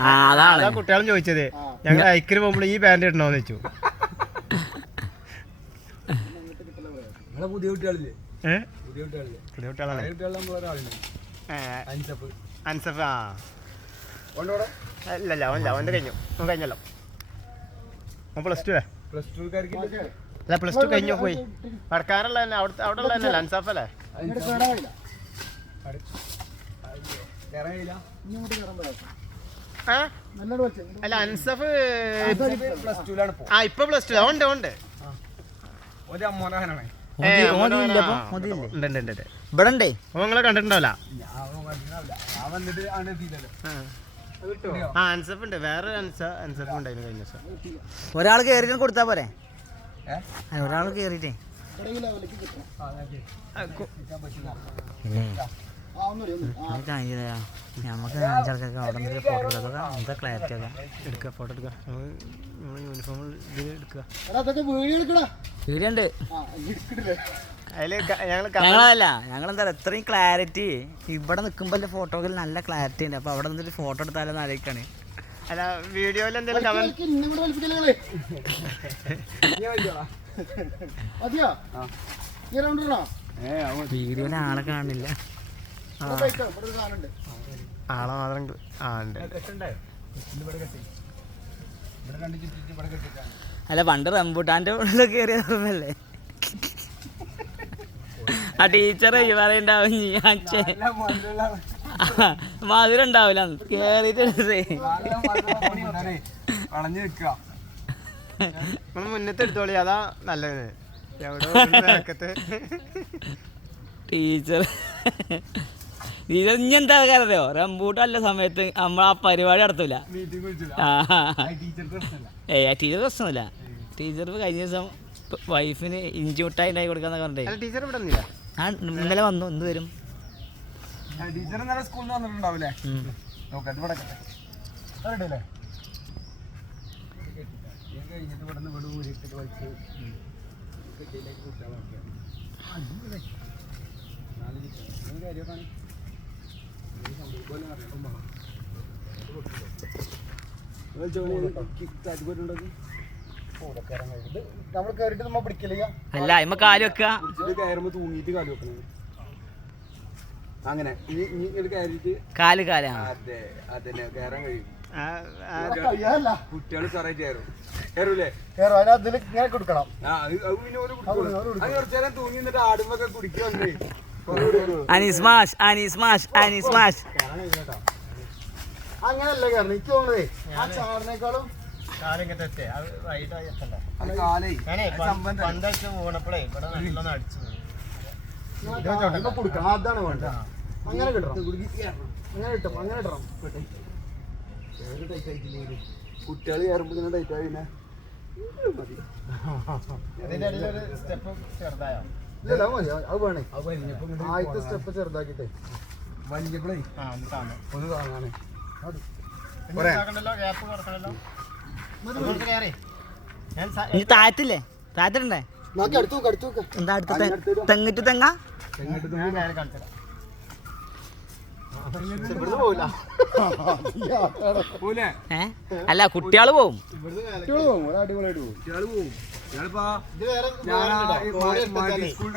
അതാണ് കുട്ടികളും ചോദിച്ചത്. ഞങ്ങൾ ഐക്കിന് പോകുമ്പോൾ ഈ പാന്റ് ഇടണോന്ന് ചോദിച്ചു. പുതിയ കുട്ടികളില്ലേ? പുതിയ കുട്ടികളാണ്. അൻസഫ്. ഇല്ലല്ല അവൻ്റെ കഴിഞ്ഞു. കഴിഞ്ഞല്ലോ. പ്ലസ് ടു അല്ല, പ്ലസ് ടു കഴിഞ്ഞു പോയി. വടക്കാറുള്ള തന്നെ അവിടെ ഉള്ള തന്നെ അൻസാഫ് അല്ലേ? അല്ല, അൻസഫ് ഇപ്പൊ പ്ലസ് ടു ഉണ്ട്. ഇവിടെ ഉണ്ടേ. നിങ്ങളെ കണ്ടിട്ടുണ്ടാവില്ല. അൻസഫ് ഉണ്ട്. വേറെ അൻസഫ് ഉണ്ടായിരുന്നു കഴിഞ്ഞ ദിവസം. ഒരാൾ കേറിയിട്ട് കൊടുത്താ പോരെ? ഒരാൾ കേറിട്ടേ നമുക്ക് അഞ്ചാൾക്കൊക്കെ അവിടെ നിന്ന് ഫോട്ടോ എടുക്കുക. എന്താ ക്ലാരിറ്റി ഒക്കെ എടുക്കുക, ഫോട്ടോ എടുക്കുക. നമ്മൾ യൂണിഫോം ഇതിൽ എടുക്കുക. വീഡിയോ ഉണ്ട്. ഞങ്ങളല്ല, ഞങ്ങളെന്താ ഇത്രയും ക്ലാരിറ്റി ഇവിടെ നിൽക്കുമ്പോൾ ഫോട്ടോയിൽ നല്ല ക്ലാരിറ്റി ഉണ്ട്. അപ്പോൾ അവിടെ നിന്നിട്ട് ഫോട്ടോ എടുത്താലും ആലോചിക്കാണ്. അല്ല, വീഡിയോയിൽ എന്തെങ്കിലും വീഡിയോയിൽ ആളെ കാണില്ല. ആളെ മാത്രം ഉണ്ട്. അല്ല, പണ്ട് റംബൂട്ടാൻ്റെ ഉള്ളിൽ കയറിയതല്ലേ ആ ടീച്ചർ പറയണ്ടാവും. മധുരം ഉണ്ടാവില്ല കേറിട്ട് മുന്നത്തെ എടുത്തോളി, അതാ നല്ലത്. ടീച്ചർ ഇനി എന്താ അറിയോ, റംബൂട്ടല്ല സമയത്ത് നമ്മൾ ആ പരിപാടി നടത്തൂല. ടീച്ചർ പ്രശ്നമില്ല. ടീച്ചർ കഴിഞ്ഞ ദിവസം വൈഫിന് ഇഞ്ചി മിഠായി ഉണ്ടാക്കി കൊടുക്കാന്ന് പറഞ്ഞേ. ടീച്ചർ ഇവിടെ വന്നില്ല. ഇന്നലെ വന്നു. എന്ത് വരും? ടീച്ചർ ഇന്നലെ സ്കൂളിൽ വന്നിട്ടുണ്ടാവില്ലേ? നമ്മൾ കയറിട്ട് നമ്മ പിടിക്കില്ല. അല്ല, ഇമ്മ കാല് വെക്കുക. കയറുമ്പോ തൂങ്ങിയിട്ട് കാല് വെക്കണം. അങ്ങനെ കാല് കാല്. അതെ, അതന്നെ കയറാൻ കഴിയും. കുട്ടികൾ സെറേറ്റ് കയറൂലേ? അതിൽ ഇങ്ങനെ കൊടുക്കണം. കുറച്ചേരം തൂങ്ങി നിന്നിട്ട് ആടുമ്പോ കുടിക്കുവന്നേ. അങ്ങനല്ല കാരണം എനിക്ക് തോന്നുന്നതേ ആ ചാറിനേക്കാളും കൊടുക്കണം. അതാണ് വേണ്ട. അങ്ങനെ കിട്ടണം. അങ്ങനെ കിട്ടും. അങ്ങനെ ഇടണം. കുട്ടികൾ കയറുമ്പോ ഇങ്ങനെ ടൈറ്റ് ആയി. പിന്നെ ഇല്ല, മതി. അത് വേണേ. ആദ്യത്തെ സ്റ്റെപ്പ് ചെറുതാക്കിട്ടേ വലിയപ്പോഴേ ഒന്ന് താങ്ങാനേ. താഴത്തില്ലേ? താഴത്തിണ്ടേ? എന്താ അടുത്ത തെങ്ങിട്ട് തെങ്ങ? അല്ല, കുട്ടികള് പോവും. അടിപൊളിയായിട്ട് പോകും. സ്കൂളിൽ